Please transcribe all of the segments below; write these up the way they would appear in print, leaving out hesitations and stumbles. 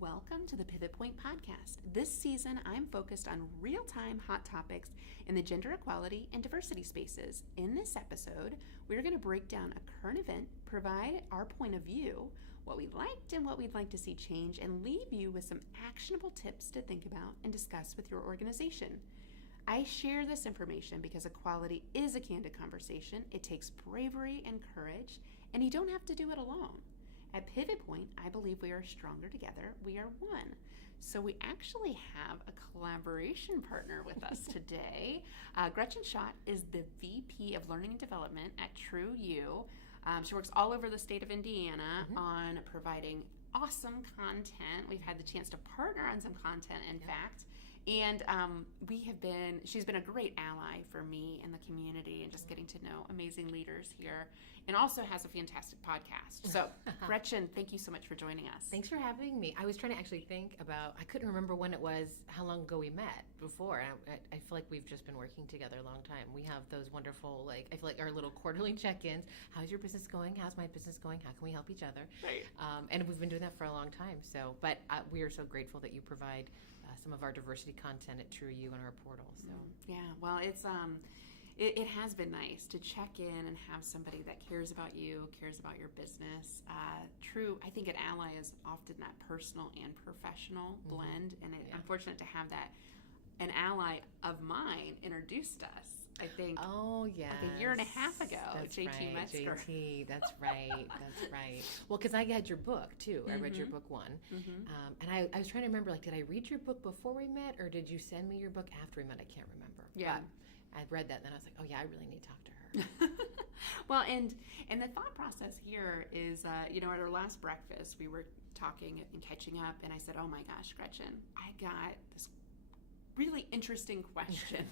Welcome to the Pivot Point Podcast. This season, I'm focused on real-time hot topics in the gender equality and diversity spaces. In this episode, we're going to break down a current event, provide our point of view, what we liked and what we'd like to see change, and leave you with some actionable tips to think about and discuss with your organization. I share this information because equality is a candid conversation. It takes bravery and courage, and you don't have to do it alone. At Pivot Point, I believe we are stronger together. We are one. So we actually have a collaboration partner with us today. Gretchen Schott is the VP of Learning and Development at TrueU. She works all over the state of Indiana on providing awesome content. We've had the chance to partner on some content, in fact. And she's been a great ally for me and the community and just getting to know amazing leaders here, and also has a fantastic podcast. So Gretchen, thank you so much for joining us. Thanks for having me. I was trying to actually think about, I couldn't remember when it was, how long ago we met before. I feel like we've just been working together a long time. We have those wonderful, I feel like our little quarterly check-ins. How's your business going? How's my business going? How can we help each other? Right. And we've been doing that for a long time. But we are so grateful that you provide some of our diversity content at TrueU on our portal. So yeah, well, it's it has been nice to check in and have somebody that cares about you, cares about your business. I think an ally is often that personal and professional blend, and I'm fortunate to have that. An ally of mine introduced us, I think. Oh, yeah, like a year and a half ago. That's JT right, Metzger. JT. That's right. That's right. Well, because I had your book too. I read your book one, and I was trying to remember. Did I read your book before we met, or did you send me your book after we met? I can't remember. Yeah, but I read that, and then I was like, oh yeah, I really need to talk to her. Well, and the thought process here is, at our last breakfast, we were talking and catching up, and I said, oh my gosh, Gretchen, I got this really interesting question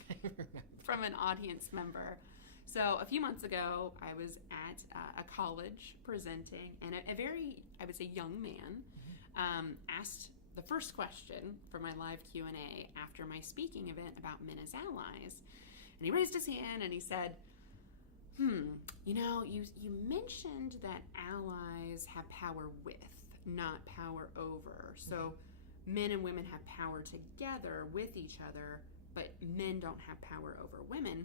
from an audience member. So a few months ago, I was at a college presenting, and a very, I would say, young man asked the first question for my live Q&A after my speaking event about men as allies. And he raised his hand and he said, you mentioned that allies have power with, not power over. So men and women have power together with each other, but men don't have power over women.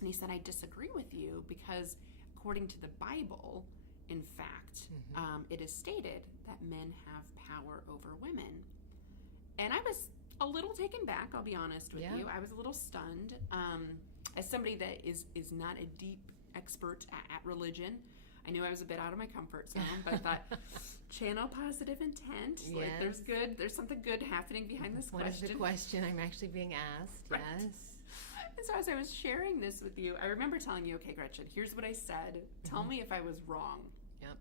And he said, I disagree with you because according to the Bible, in fact, it is stated that men have power over women. And I was a little taken back, I'll be honest with you. I was a little stunned. As somebody that is not a deep expert at religion, I knew I was a bit out of my comfort zone, but I thought, channel positive intent. Yes. There's something good happening behind this question. What is the question I'm actually being asked? Right. Yes. And so as I was sharing this with you, I remember telling you, okay, Gretchen, here's what I said. Tell me if I was wrong. Yep.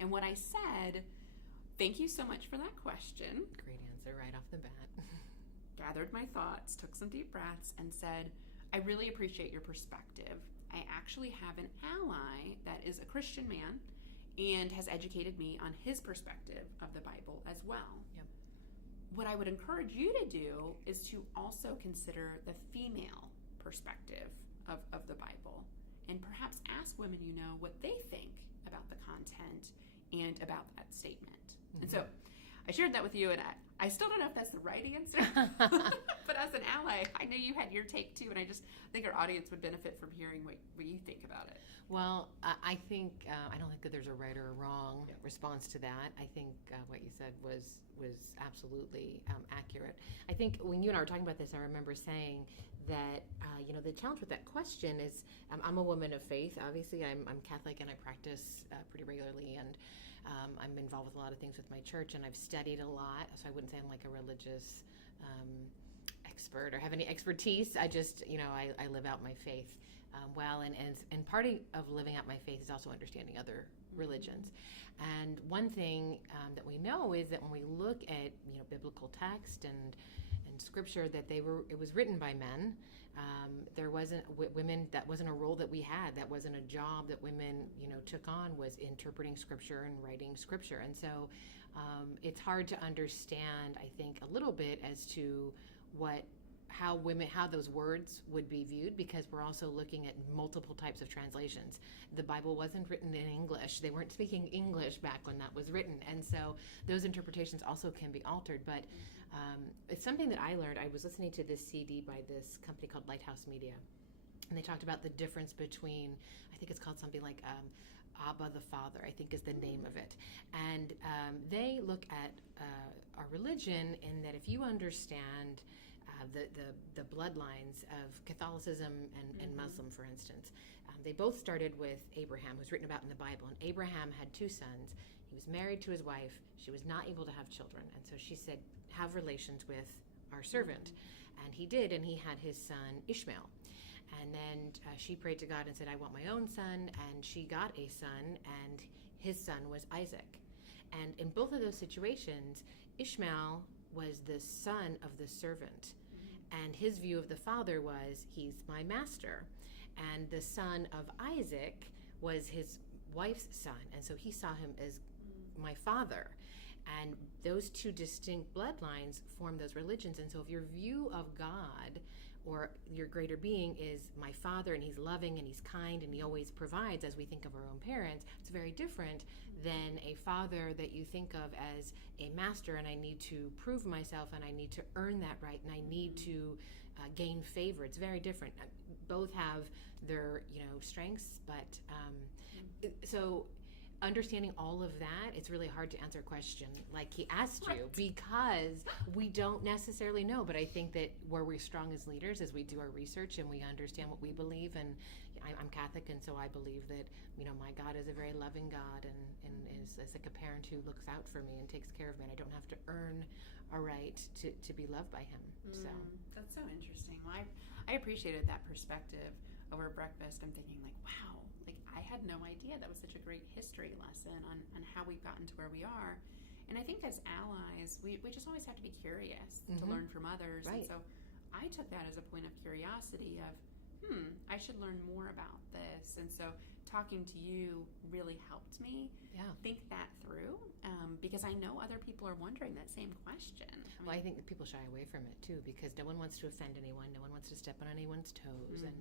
And what I said, thank you so much for that question. Great answer right off the bat. Gathered my thoughts, took some deep breaths, and said, I really appreciate your perspective. I actually have an ally that is a Christian man and has educated me on his perspective of the Bible as well. Yep. What I would encourage you to do is to also consider the female perspective of the Bible, and perhaps ask women you know what they think about the content and about that statement. And so I shared that with you, and I still don't know if that's the right answer, but as an ally, I know you had your take too, and I think our audience would benefit from hearing what you think about it. Well, I think, I don't think that there's a right or a wrong response to that. I think what you said was absolutely accurate. I think when you and I were talking about this, I remember saying that, the challenge with that question is, I'm a woman of faith. Obviously, I'm Catholic and I practice pretty regularly, and I'm involved with a lot of things with my church, and I've studied a lot, so I wouldn't say I'm like a religious expert or have any expertise. I just, I live out my faith well, and part of living out my faith is also understanding other religions. And one thing that we know is that when we look at biblical text and scripture, that it was written by men. There wasn't women. That wasn't a role that we had. That wasn't a job that women took on, was interpreting scripture and writing scripture. And so it's hard to understand, I think, a little bit as to what how those words would be viewed, because we're also looking at multiple types of translations. The Bible wasn't written in English. They weren't speaking English back when that was written. And so those interpretations also can be altered. But it's something that I learned. I was listening to this CD by this company called Lighthouse Media. And they talked about the difference between, I think it's called something like Abba the Father, I think is the name of it. And they look at our religion in that if you understand the bloodlines of Catholicism and Muslim, for instance. They both started with Abraham, who's written about in the Bible. And Abraham had 2 sons. He was married to his wife. She was not able to have children. And so she said, have relations with our servant. And he did, and he had his son Ishmael. And then she prayed to God and said, I want my own son. And she got a son, and his son was Isaac. And in both of those situations, Ishmael was the son of the servant. And his view of the father was, he's my master. And the son of Isaac was his wife's son. And so he saw him as my father. And those 2 distinct bloodlines form those religions. And so if your view of God or your greater being is my father, and he's loving and he's kind and he always provides, as we think of our own parents, it's very different than a father that you think of as a master, and I need to prove myself and I need to earn that right and I need to gain favor. It's very different. Both have their strengths, but so understanding all of that, it's really hard to answer a question like he asked you, because we don't necessarily know. But I think that where we're strong as leaders is we do our research and we understand what we believe. And I'm Catholic, and so I believe that my God is a very loving God and is like a parent who looks out for me and takes care of me, and I don't have to earn a right to be loved by him. So that's so interesting. Well, I appreciated that perspective over breakfast. I'm thinking like, wow, like I had no idea that was such a great history lesson on how we've gotten to where we are. And I think as allies, we just always have to be curious to learn from others. Right. And so I took that as a point of curiosity of, I should learn more about this. And so talking to you really helped me think that through, because I know other people are wondering that same question. I think that people shy away from it too, because no one wants to offend anyone, no one wants to step on anyone's toes, and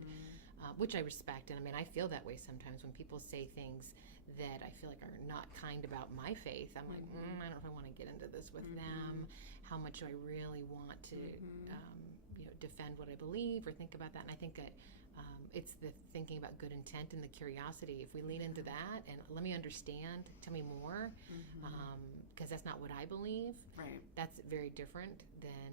which I respect. And I feel that way sometimes when people say things that I feel like are not kind about my faith. I'm like, I don't know if I want to get into this with them. How much do I really want to defend what I believe or think about that? And I think that it's the thinking about good intent and the curiosity. If we lean into that and let me understand, tell me more, because that's not what I believe. Right. That's very different than,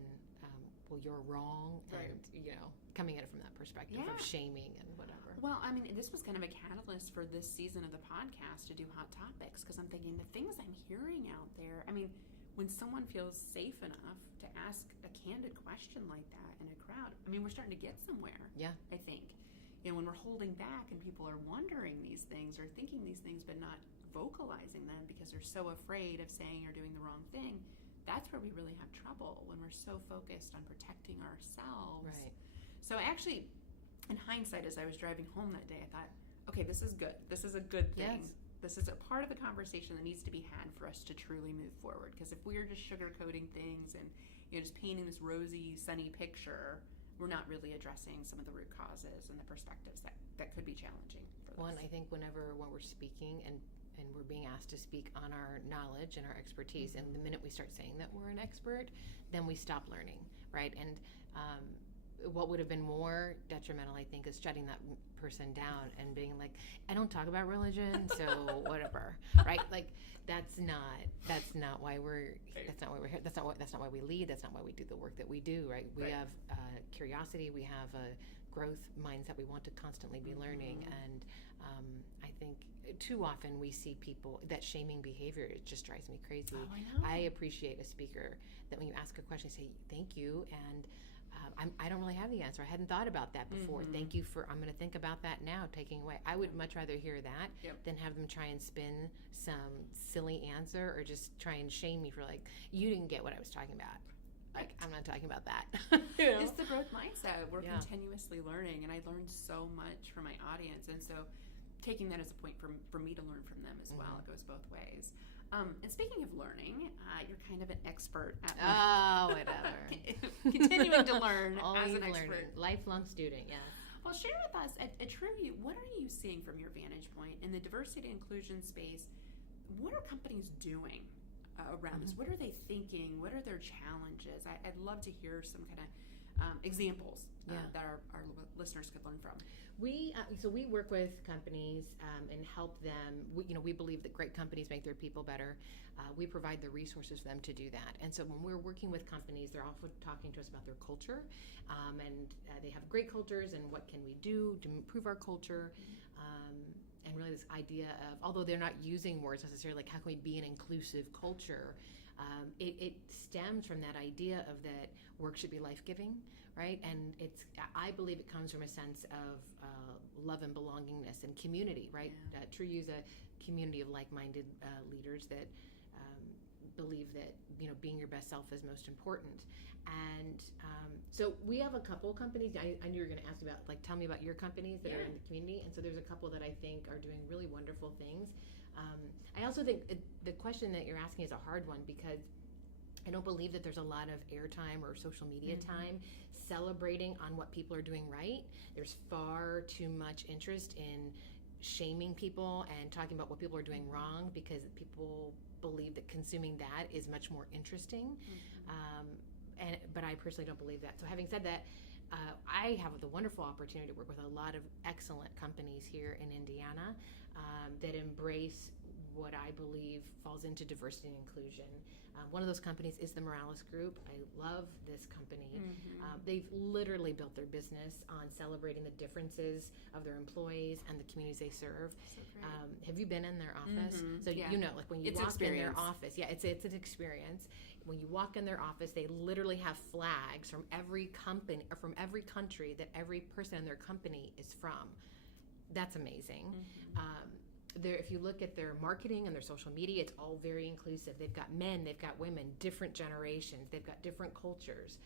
well, you're wrong, right. And coming at it from that perspective of shaming and whatever. Well, this was kind of a catalyst for this season of the podcast to do Hot Topics, because I'm thinking the things I'm hearing out there. When someone feels safe enough to ask a candid question like that in a crowd, we're starting to get somewhere. Yeah. I think. When we're holding back and people are wondering these things or thinking these things but not vocalizing them because they're so afraid of saying or doing the wrong thing, that's where we really have trouble, when we're so focused on protecting ourselves. Right. So actually, in hindsight, as I was driving home that day, I thought, okay, this is good. This is a good thing. Yes. This is a part of the conversation that needs to be had for us to truly move forward. Because if we're just sugarcoating things and just painting this rosy, sunny picture, we're not really addressing some of the root causes and the perspectives that could be challenging for One, us. I think when we're speaking and we're being asked to speak on our knowledge and our expertise, and the minute we start saying that we're an expert, then we stop learning, right? And what would have been more detrimental, I think, is shutting that person down and being like, I don't talk about religion, so whatever, right? Like that's not why we're here. That's not why we lead. That's not why we do the work that we do, right? We have curiosity. We have a growth mindset. We want to constantly be learning, and I think too often we see people that shaming behavior. It just drives me crazy. Oh, I know. I appreciate a speaker that when you ask a question, say thank you, and I don't really have the answer. I hadn't thought about that before. Thank you I'm going to think about that now, taking away. I would much rather hear that than have them try and spin some silly answer or just try and shame me for like, you didn't get what I was talking about. Like, I'm not talking about that. It's the growth mindset. We're continuously learning, and I learned so much from my audience. And so taking that as a point for me to learn from them as well. It goes both ways. And speaking of learning, you're kind of an expert at Whatever. continuing to learn Always as an learning. expert. Lifelong student, yes. Well, share with us at TrueU, what are you seeing from your vantage point in the diversity and inclusion space? What are companies doing around this? What are they thinking? What are their challenges? I'd love to hear some kind of examples that our listeners could learn from. We work with companies and help them. We believe that great companies make their people better. We provide the resources for them to do that. And so when we're working with companies, they're often talking to us about their culture, and they have great cultures, and what can we do to improve our culture. And really this idea of, although they're not using words necessarily, like how can we be an inclusive culture, it stems from that idea of that work should be life-giving, right? And I believe it comes from a sense of love and belongingness and community, right? Yeah. TrueU is a community of like-minded leaders that believe that being your best self is most important. And so we have a couple companies. I knew you were going to ask about, like, tell me about your companies that are in the community. And so there's a couple that I think are doing really wonderful things. I also think the question that you're asking is a hard one, because I don't believe that there's a lot of airtime or social media time celebrating on what people are doing right. There's far too much interest in shaming people and talking about what people are doing wrong, because people believe that consuming that is much more interesting. But I personally don't believe that. So having said that, I have the wonderful opportunity to work with a lot of excellent companies here in Indiana that embrace what I believe falls into diversity and inclusion. One of those companies is the Morales Group. I love this company. They've literally built their business on celebrating the differences of their employees and the communities they serve. So great. Have you been in their office? So like when you walk in their office, it's an experience. When you walk in their office, they literally have flags from every company or from every country that every person in their company is from. That's amazing. If you look at their marketing and their social media, it's all very inclusive. They've got men, they've got women, different generations, they've got different cultures,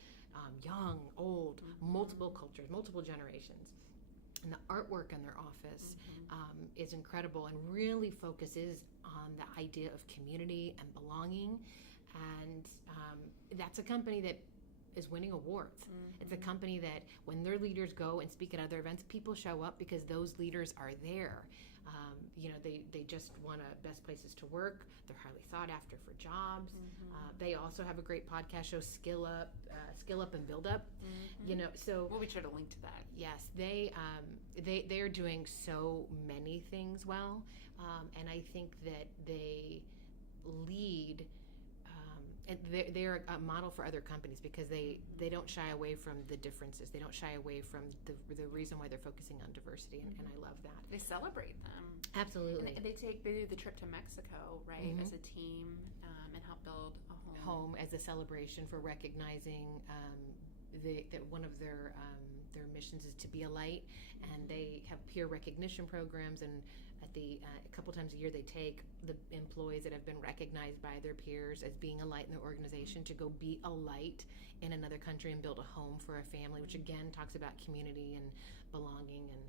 young, old, multiple cultures, multiple generations. And the artwork in their office is incredible and really focuses on the idea of community and belonging. And that's a company that is winning awards. It's a company that when their leaders go and speak at other events, people show up because those leaders are there. They just want best places to work. They're highly sought after for jobs. They also have a great podcast show, Skill Up and Build Up. So We'll be sure to link to that. Yes, they are doing so many things well, and I think that they lead. And they're a model for other companies because they don't shy away from the differences. They don't shy away from the reason why they're focusing on diversity, and I love that. They celebrate them. Absolutely. And they do the trip to Mexico, right, as a team, and help build a home as a celebration for recognizing that one of their missions is to be a light, and they have peer recognition programs, and at a couple times a year they take the employees that have been recognized by their peers as being a light in their organization to go be a light in another country and build a home for a family, which again talks about community and belonging, and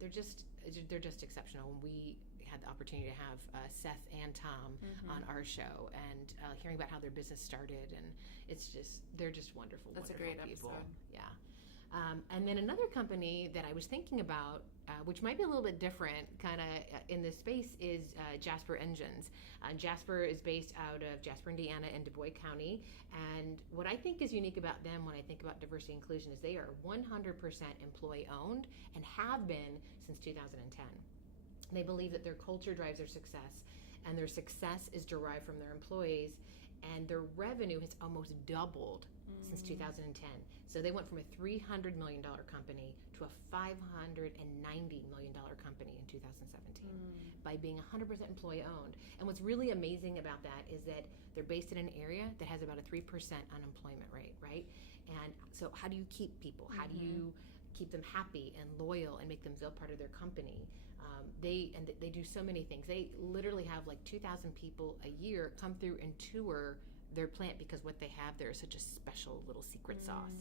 they're just exceptional. When we had the opportunity to have Seth and Tom on our show, and hearing about how their business started, and they're just wonderful. That's wonderful a great people. episode. Yeah. And then another company that I was thinking about, which might be a little bit different kind of in this space, is Jasper Engines. Jasper is based out of Jasper, Indiana, and Du Bois County. And what I think is unique about them when I think about diversity and inclusion is they are 100% employee-owned and have been since 2010. They believe that their culture drives their success, and their success is derived from their employees, and their revenue has almost doubled since 2010. So they went from a $300 million company to a $590 million company in 2017 by being 100% employee owned. And what's really amazing about that is that they're based in an area that has about a 3% unemployment rate, right? And so how do you keep people? How do you keep them happy and loyal and make them feel part of their company? They do so many things. They literally have like 2,000 people a year come through and tour their plant because what they have there is such a special little secret sauce.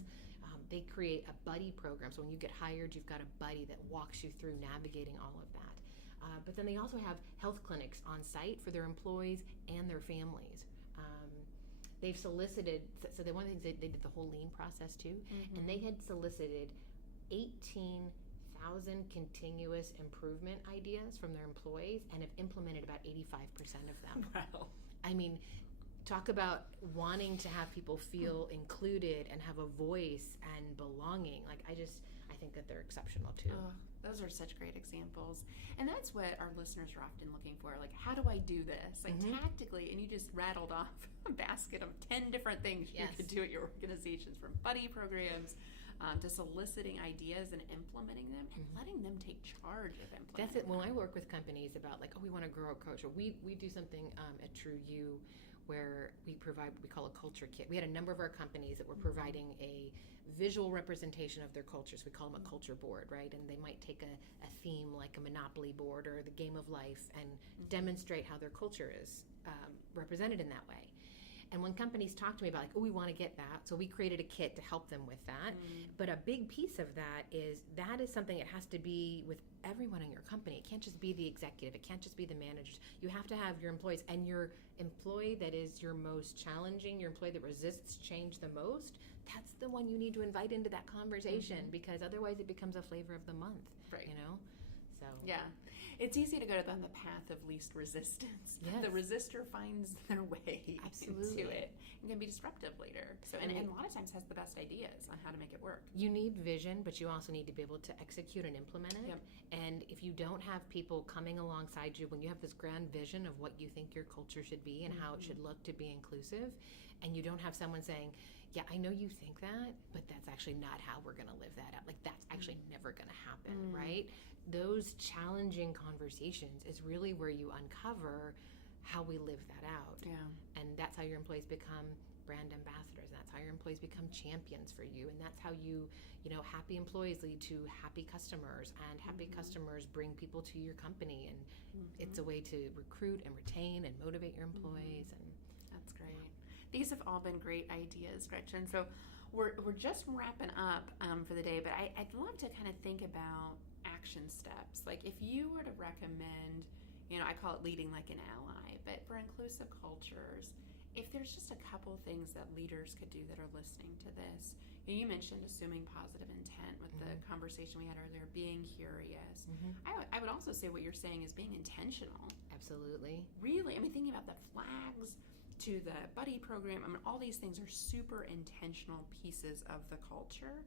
They create a buddy program, so when you get hired, you've got a buddy that walks you through navigating all of that. But then they also have health clinics on site for their employees and their families. They've solicited, so one of the things they did the whole lean process too, and they had solicited 18,000 continuous improvement ideas from their employees and have implemented about 85% of them. Wow. I mean, talk about wanting to have people feel included and have a voice and belonging. Like, I think that they're exceptional too. Oh, those are such great examples. And that's what our listeners are often looking for. Like, how do I do this? Like, tactically, and you just rattled off a basket of 10 different things you could do at your organizations, from buddy programs to soliciting ideas and implementing them and letting them take charge of implementing That's it. them. When I work with companies about, like, oh, we want to grow a culture, we do something at TrueU where we call a culture kit. We had a number of our companies that were providing a visual representation of their cultures. We call them a culture board, right? And they might take a theme like a Monopoly board or the Game of Life and demonstrate how their culture is represented in that way. And when companies talk to me about, like, oh, we want to get that, so we created a kit to help them with that. But a big piece of that is something that has to be with everyone in your company. It can't just be the executive. It can't just be the managers. You have to have your employees, and your employee that is your most challenging, your employee that resists change the most, that's the one you need to invite into that conversation, because otherwise it becomes a flavor of the month, Right. you know? So Yeah. It's easy to go down the path of least resistance. Yes. The resistor finds their way Absolutely. into it and can be disruptive later. So, and a lot of times has the best ideas on how to make it work. You need vision, but you also need to be able to execute and implement it. Yep. And if you don't have people coming alongside you, when you have this grand vision of what you think your culture should be and how it should look to be inclusive, and you don't have someone saying, yeah, I know you think that, but that's actually not how we're going to live that out. Like, that's actually never going to happen, right? Those challenging conversations is really where you uncover how we live that out. Yeah. And that's how your employees become brand ambassadors. And that's how your employees become champions for you. And that's how happy employees lead to happy customers, and happy customers bring people to your company. And it's a way to recruit and retain and motivate your employees. And That's great. These have all been great ideas, Gretchen. So we're just wrapping up for the day, but I'd love to kind of think about action steps. Like, if you were to recommend, I call it leading like an ally, but for inclusive cultures, if there's just a couple things that leaders could do that are listening to this. You mentioned assuming positive intent with the conversation we had earlier, being curious. I would also say what you're saying is being intentional. absolutely. Really, thinking about the flags to the buddy program, all these things are super intentional pieces of the culture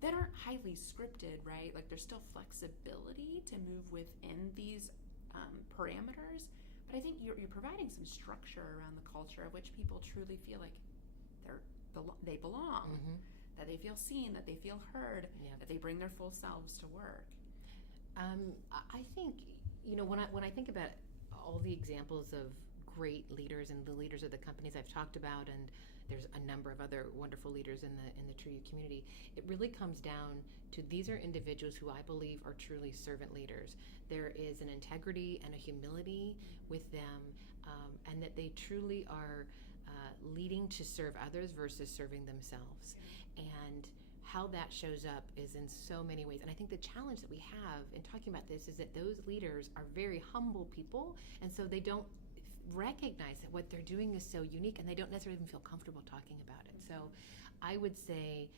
that aren't highly scripted, right? Like, there's still flexibility to move within these parameters, but I think you're providing some structure around the culture of which people truly feel like they belong, that they feel seen, that they feel heard, that they bring their full selves to work. I think, when I think about all the examples of great leaders and the leaders of the companies I've talked about, and there's a number of other wonderful leaders in the TrueU community, it really comes down to, these are individuals who I believe are truly servant leaders. There is an integrity and a humility with them, and that they truly are leading to serve others versus serving themselves. And how that shows up is in so many ways. And I think the challenge that we have in talking about this is that those leaders are very humble people, and so they don't recognize that what they're doing is so unique, and they don't necessarily even feel comfortable talking about it. So I would say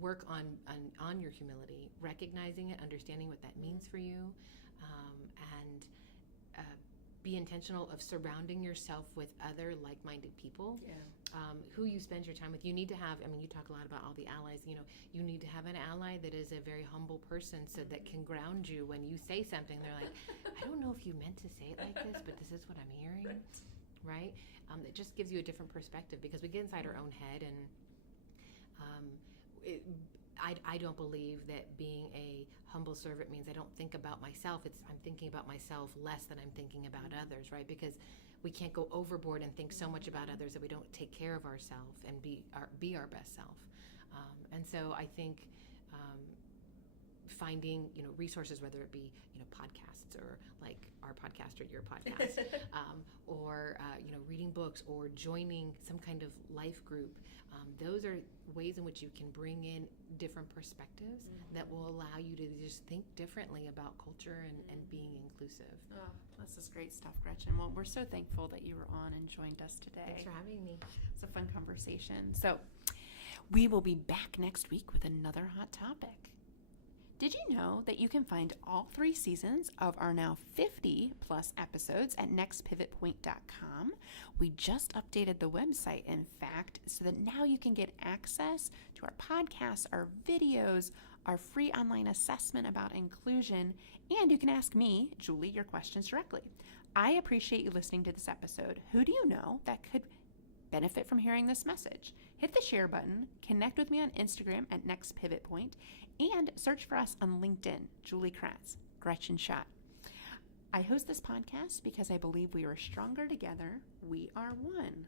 work on your humility, recognizing it, understanding what that means for you, and be intentional of surrounding yourself with other like-minded people. Who you spend your time with. You need to have, you talk a lot about all the allies, you need to have an ally that is a very humble person, so that can ground you when you say something. They're like, I don't know if you meant to say it like this, but this is what I'm hearing, right? It just gives you a different perspective, because we get inside our own head, and I don't believe that being a humble servant means I don't think about myself. I'm thinking about myself less than I'm thinking about others, right? Because we can't go overboard and think so much about others that we don't take care of ourselves and be our best self. And so I think finding, resources, whether it be, podcasts or like our podcast or your podcast, or, reading books or joining some kind of life group. Those are ways in which you can bring in different perspectives that will allow you to just think differently about culture and being inclusive. Oh, this is great stuff, Gretchen. Well, we're so thankful that you were on and joined us today. Thanks for having me. It's a fun conversation. So we will be back next week with another hot topic. Did you know that you can find all 3 seasons of our now 50 plus episodes at nextpivotpoint.com? We just updated the website, in fact, so that now you can get access to our podcasts, our videos, our free online assessment about inclusion, and you can ask me, Julie, your questions directly. I appreciate you listening to this episode. Who do you know that could benefit from hearing this message? Hit the share button, connect with me on Instagram at nextpivotpoint, and search for us on LinkedIn, Julie Kratz, Gretchen Schott. I host this podcast because I believe we are stronger together. We are one.